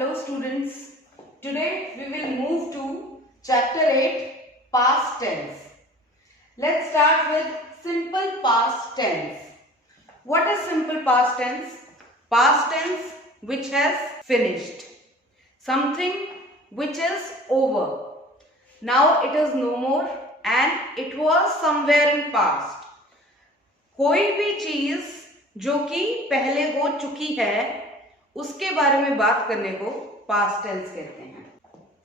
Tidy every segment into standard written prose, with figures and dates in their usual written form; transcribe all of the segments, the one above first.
Hello students, today we will move to chapter 8 past tense. Let's start with simple past tense. What is simple past tense? Past tense which has finished. Something which is over. Now it is no more and it was somewhere in past. कोई भी चीज जो कि पहले हो चुकी है उसके बारे में बात करने को पास्ट टेंस कहते हैं.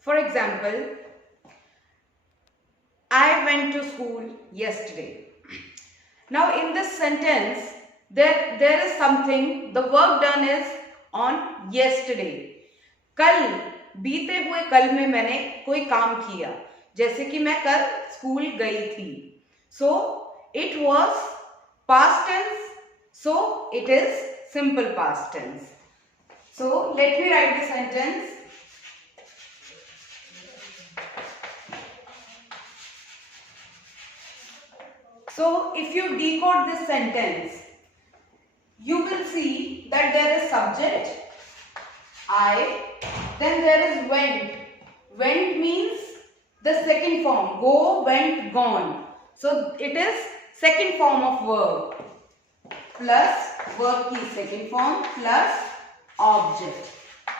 For example, I went to school yesterday. Now in this sentence there is something, the work done is on yesterday. कल, बीते हुए कल में मैंने कोई काम किया, जैसे कि मैं कल स्कूल गई थी. So it was past tense, so it is simple past tense. So let me write the sentence. So if you decode this sentence, you will see that there is subject, I, then there is went. Went means the second form, go, went, gone. So it is second form of verb, plus verb की second form, plus object.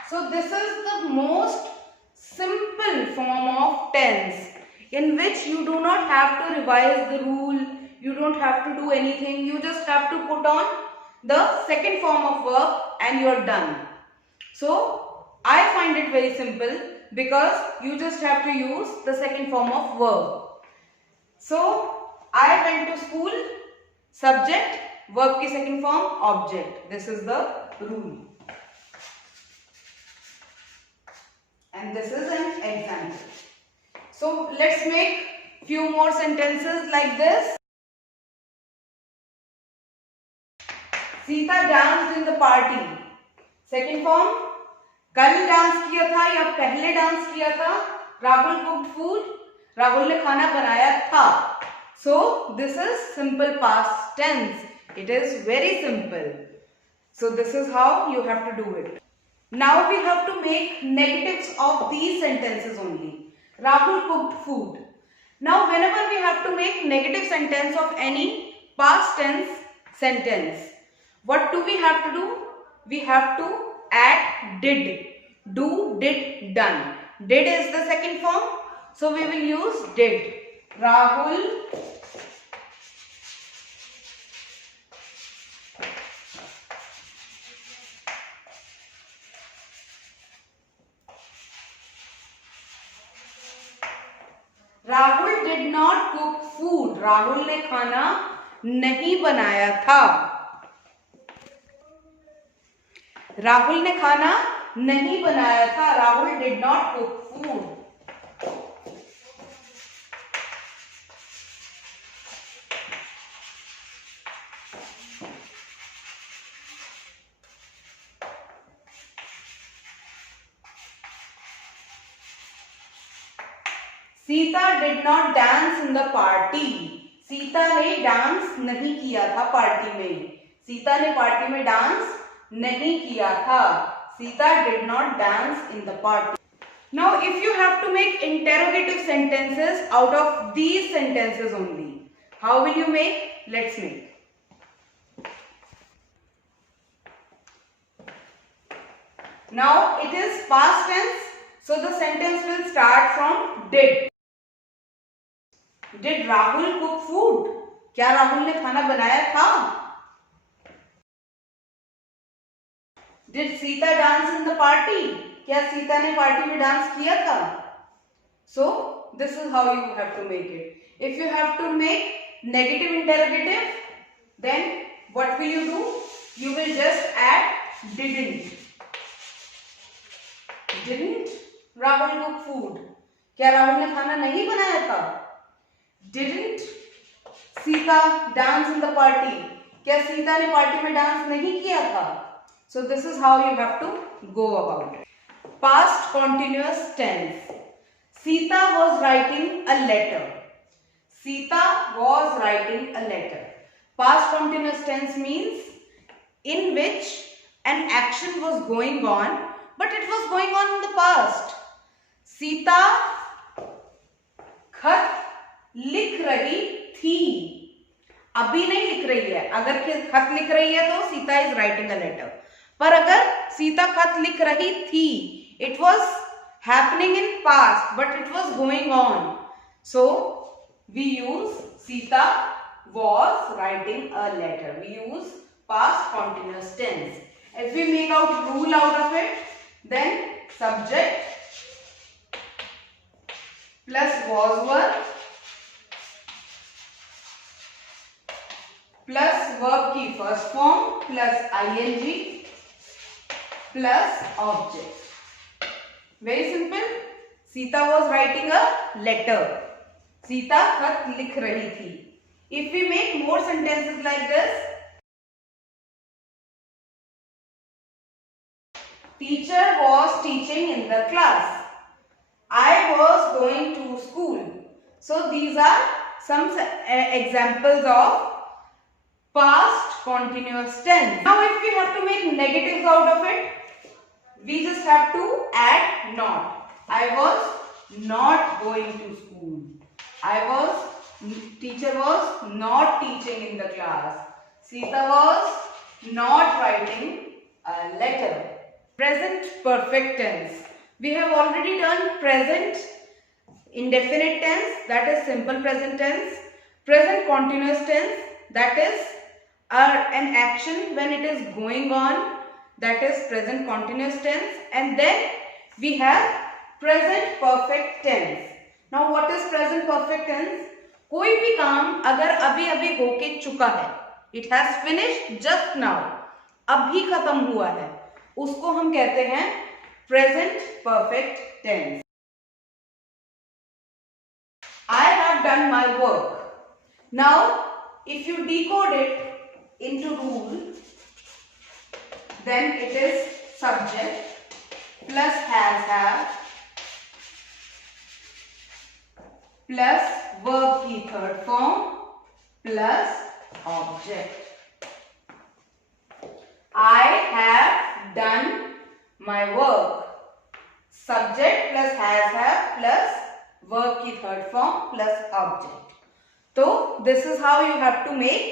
So this is the most simple form of tense in which you do not have to revise the rule, you don't have to do anything, you just have to put on the second form of verb and you are done. So I find it very simple because you just have to use the second form of verb. So I went to school, subject, verb की second form, object. This is the rule. And this is an example. So let's make few more sentences like this. Sita danced in the party. Second form, कल dance किया था या पहले dance किया था. Rahul cooked food. Rahul ने खाना बनाया था. So this is simple past tense. It is very simple. So this is how you have to do it. Now we have to make negatives of these sentences only. Rahul cooked food. Now whenever we have to make negative sentence of any past tense sentence, what do we have to do? We have to add did. Do, did, done. Did is the second form, so we will use did. Rahul did not cook food. Rahul ने खाना नहीं बनाया था. राहुल ने खाना नहीं बनाया था. Rahul did not cook food. Sita did not dance in the party. Sita ने डांस नहीं किया था पार्टी में. सीता ने पार्टी में डांस नहीं किया था. Sita did not dance in the party. Now if you have to make interrogative sentences out of these sentences only, how will you make? Let's make. Now it is past tense, so the sentence will start from did. Did Rahul cook food? क्या राहुल ने खाना बनाया था? Did Sita dance in the party? क्या सीता ने party में dance किया था? So this is how you have to make it. If you have to make negative interrogative, then what will you do? You will just add didn't. Didn't Rahul cook food? क्या राहुल ने खाना नहीं बनाया था? Didn't Sita dance in the party? क्या सीता ने party में dance नहीं किया था? So this is how you have to go about it. Past continuous tense. Sita was writing a letter. Sita was writing a letter. Past continuous tense means in which an action was going on, but it was going first Sita खत लिख रही थी, अभी नहीं लिख रही है। अगर खत लिख रही है तो Sita is writing a letter, पर अगर सीता खत लिख रही थी, it was happening in past but it was going on, so we use Sita was writing a letter, we use past continuous tense. If we make out rule out of it, then subject plus was were plus verb की first form plus ing plus object. Very simple. Sita was writing a letter. Sita खत लिख रही थी. If we make more sentences like this, teacher was teaching in the class. I was going to school. So these are some examples of past continuous tense. Now if we have to make negatives out of it, we just have to add not. I was not going to school. Teacher was not teaching in the class. Sita was not writing a letter. Present perfect tense. We have already done present indefinite tense, that is simple present tense. Present continuous tense, that is an action when it is going on, that is present continuous tense. And then we have present perfect tense. Now what is present perfect tense? कोई भी काम अगर अभी अभी होके चुका है, it has finished just now, अभी खत्म हुआ है, उसको हम कहते हैं present perfect tense. I have done my work. Now if you decode it into rule, then it is subject plus has have plus verb की third form plus object. I have done my work. Subject plus has have plus verb की third form plus object. So this is how you have to make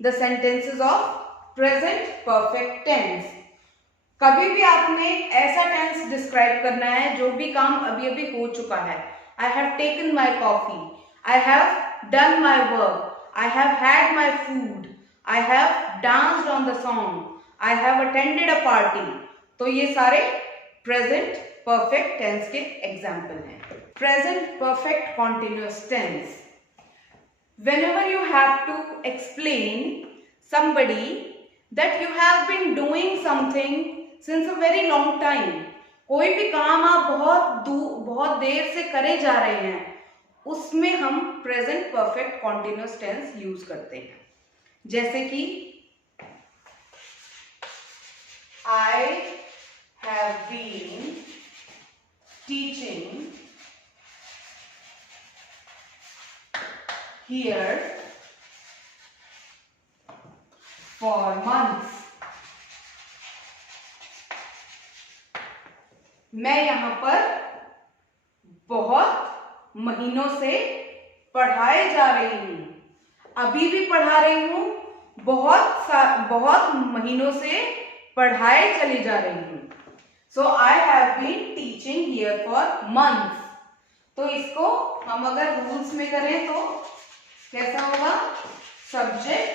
the sentences of present perfect tense. कभी भी आपने ऐसा tense describe करना है जो भी काम अभी अभी हो चुका है. I have taken my coffee. I have done my work. I have had my food. I have danced on the song. I have attended a party. तो ये सारे present perfect tense के example हैं. Present perfect continuous tense. Whenever you have to explain somebody that you have been doing something since a very long time, कोई भी काम आप बहुत देर से करे जा रहे हैं, उसमें हम present perfect continuous tense use करते हैं. जैसे कि I have been teaching here for months. मैं यहाँ पर बहुत महीनों से पढ़ाए जा रही हूँ, अभी भी पढ़ा रही हूँ, बहुत महीनों से पढ़ाए चली जा रही हूँ. So I have been teaching here for months. तो इसको हम अगर रूल्स में करें तो कैसा होगा? Subject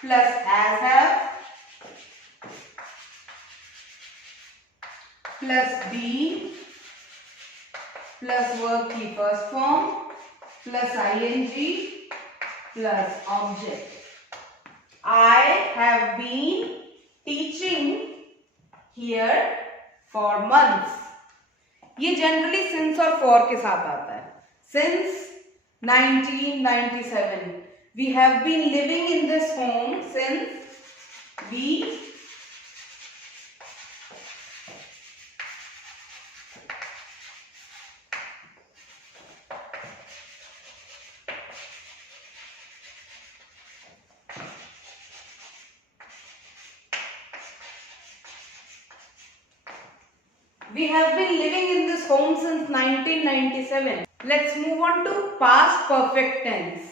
plus have plus been plus verb की first form plus ing plus object. I have been teaching here for months. ये जनरली since और for के साथ आता है. Since 1997. We have been living in this home since we We have been living in this home since 1997. Let's move on to past perfect tense.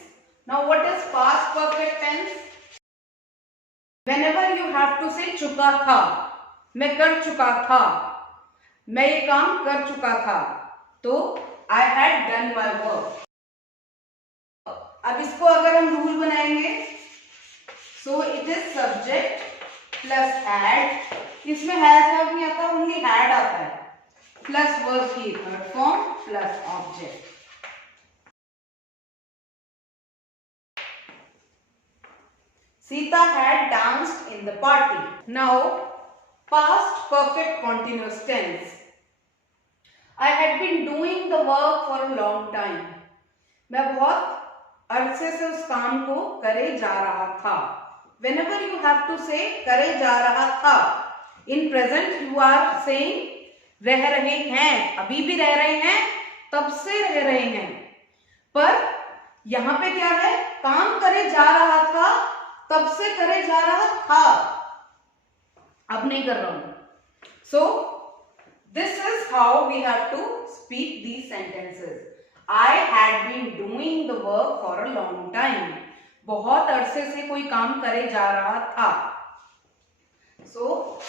Now what is past perfect tense? Whenever you have to say चुका था, मैं कर चुका था, मैं ये काम कर चुका था, तो I had done my work. अब इसको अगर हम रूल बनाएंगे, so it is subject plus had. इसमें has have नहीं आता, only had आता है, plus verb की third form plus object. Sita had danced in the party. Now, past perfect continuous tense. I had been doing the work for a long time. मैं बहुत अरसे से उस काम को करे जा रहा था. Whenever you have to say करे जा रहा था, in present you are saying रह रहे हैं, अभी भी रह रहे हैं, तब से रह रहे हैं. पर यहाँ पे क्या है? काम करे जा रहा था, तब से करे जा रहा था, अब नहीं कर रहा हूं. So this is how we have to speak these sentences. I had been doing the work for a long time. बहुत अरसे से कोई काम करे जा रहा था. So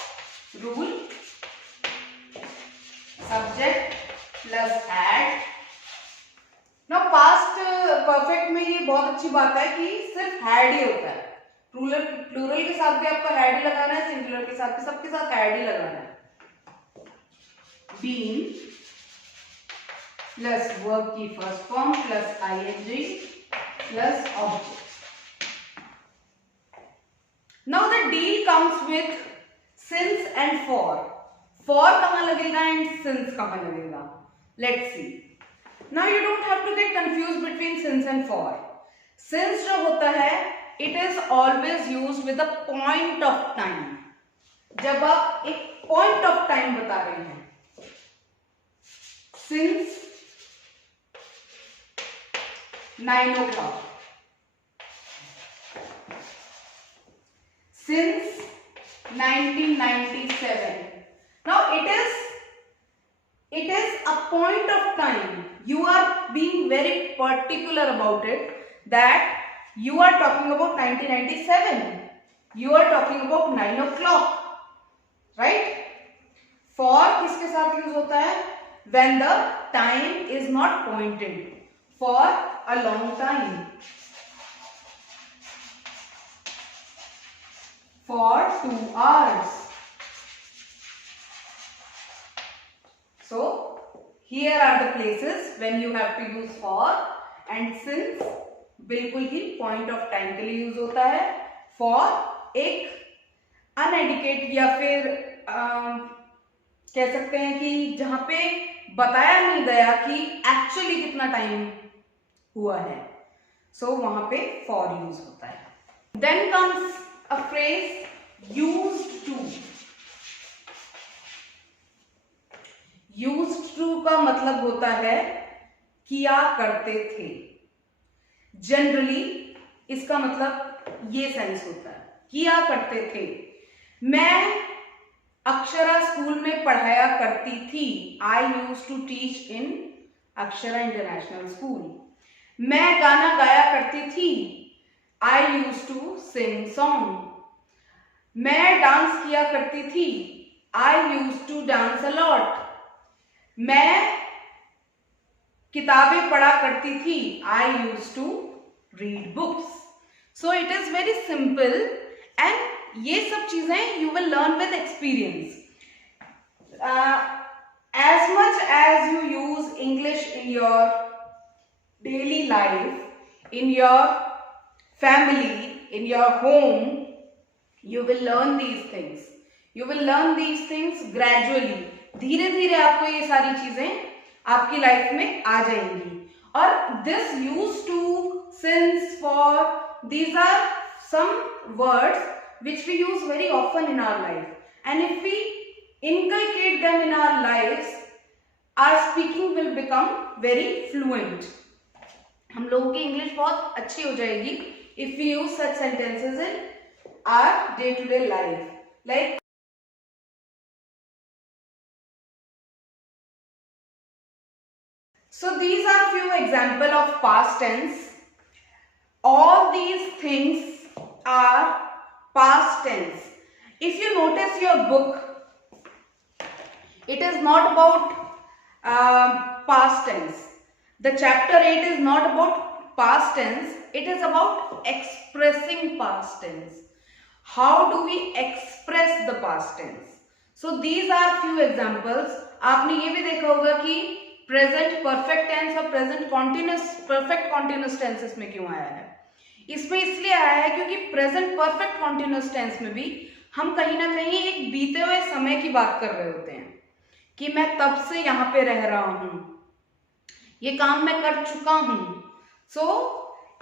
rule subject plus had. Now past perfect में ये बहुत अच्छी बात है कि सिर्फ had ही होता है. प्लूरल के साथ भी आपको had ही लगाना है, सिंगुलर के साथ भी, सबके साथ had ही लगाना है. Been plus verb की first form plus ing plus object. Now the deal comes with since and for. For कहाँ लगेगा and since कहाँ लगेगा? Let's see. Now you don't have to get confused between since and for. Since जो होता है, it is always used with a point of time. जब आप एक point of time बता रहे हैं, since 9 o'clock, since 1997. Now it is a point of time. You are being very particular about it, that you are talking about 1997. You are talking about 9 o'clock, right? For किसके साथ use होता है? When the time is not pointed. For a long time. For 2 hours. So here are the places when you have to use for, and since बिल्कुल ही point of time के लिए use होता है. For एक अनएडिकेट या फिर कह सकते हैं कि जहां पे बताया नहीं गया कि एक्चुअली कितना टाइम हुआ है, सो वहां पे फॉर यूज होता है. Then comes a phrase used to. Used to का मतलब होता है किया करते थे. जनरली इसका मतलब ये सेंस होता है, किया करते थे. मैं अक्षरा स्कूल में पढ़ाया करती थी. I used to teach in Akshara international school. मैं गाना गाया करती थी. I used to sing song. मैं डांस किया करती थी. I used to dance a lot. मैं किताबें पढ़ा करती थी. I used to read books. So it is very simple, and ये सब चीजें you will learn with experience. As much as you use English in your daily life, in your family, in your home, you will learn these things. You will learn these things gradually. धीरे धीरे आपको ये सारी चीजें आपकी life में आ जाएंगी. और this used to, since, for, these are some words which we use very often in our life, and if we inculcate them in our lives, our speaking will become very fluent. हम लोगों की English बहुत अच्छी हो जाएगी if we use such sentences in our day-to-day life. Like So these are few example of past tense. All these things are past tense. If you notice your book, it is not about past tense. The chapter 8 is not about past tense. It is about expressing past tense. How do we express the past tense? So these are few examples. आपने ये भी देखा होगा कि present perfect tense और present continuous perfect continuous tense इसमें क्यों आया है? इसमें इसलिए आया है क्योंकि प्रेजेंट परफेक्ट कॉन्टिन्यूस टेंस में भी हम कहीं ना कहीं एक बीते हुए समय की बात कर रहे होते हैं कि मैं तब से यहाँ पे रह रहा हूं, ये काम मैं कर चुका हूं. So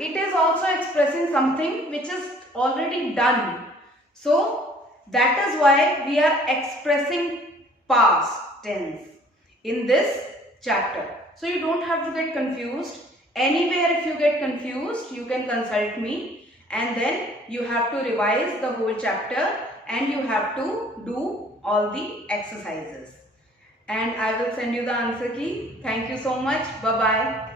it is also expressing something which is already done. So that is why we are expressing past tense in this chapter. So you don't have to get confused. Anywhere if you get confused, you can consult me, and then you have to revise the whole chapter and you have to do all the exercises. And I will send you the answer key. Thank you so much. Bye bye.